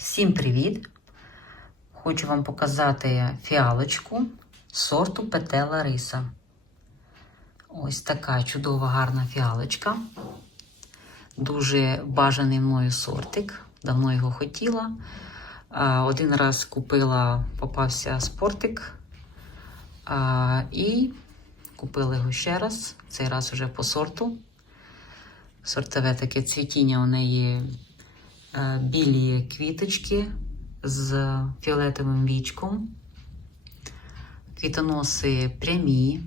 Всім привіт! Хочу вам показати фіалочку сорту Петела Риса. Ось така чудова гарна фіалочка. Дуже бажаний мною сортик. Давно його хотіла. Один раз купила, попався спортик. І купила його ще раз. Цей раз вже по сорту. Сортове таке цвітіння у неї білі квіточки з фіолетовим вічком. Квітоноси прямі,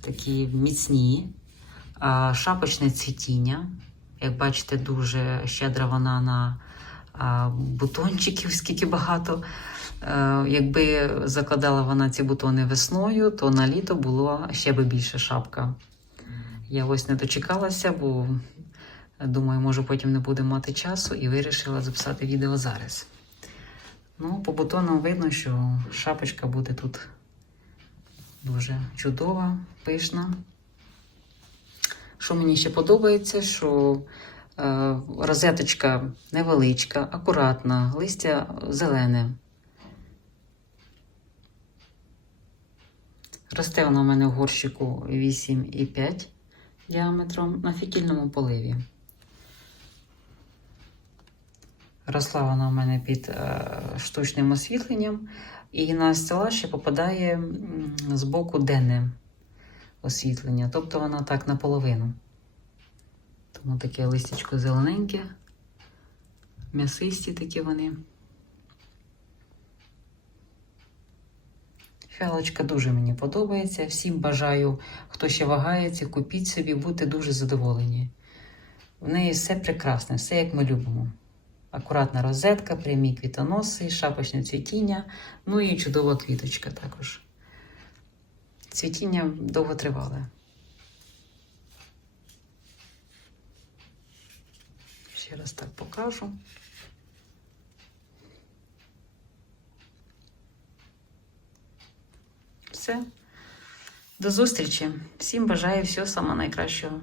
такі міцні, шапочне цвітіння. Як бачите, дуже щедра вона на бутончиків, скільки багато. Е, Якби закладала вона ці бутони весною, то на літо було ще би більше шапка. Я ось не дочекалася, бо думаю, може потім не буду мати часу і вирішила записати відео зараз. Ну, по бутонам видно, що шапочка буде тут дуже чудова, пишна. Що мені ще подобається, що е, розеточка невеличка, акуратна, листя зелене. Росте вона у мене в горщику 8,5 діаметром на фітільному поливі. Росла вона у мене під е, штучним освітленням, і на стола ще попадає з боку денне освітлення, тобто вона так наполовину. Тому таке листячко зелененьке, м'ясисті такі вони. Фіалочка дуже мені подобається. Всім бажаю, хто ще вагається, купіть собі, будьте дуже задоволені. В неї все прекрасне, все як ми любимо. Акуратна розетка, прямі квітоноси, шапочне цвітіння, ну і чудова квіточка також. Цвітіння довготривале. Ще раз так покажу. Все. До зустрічі. Всім бажаю всього самого найкращого.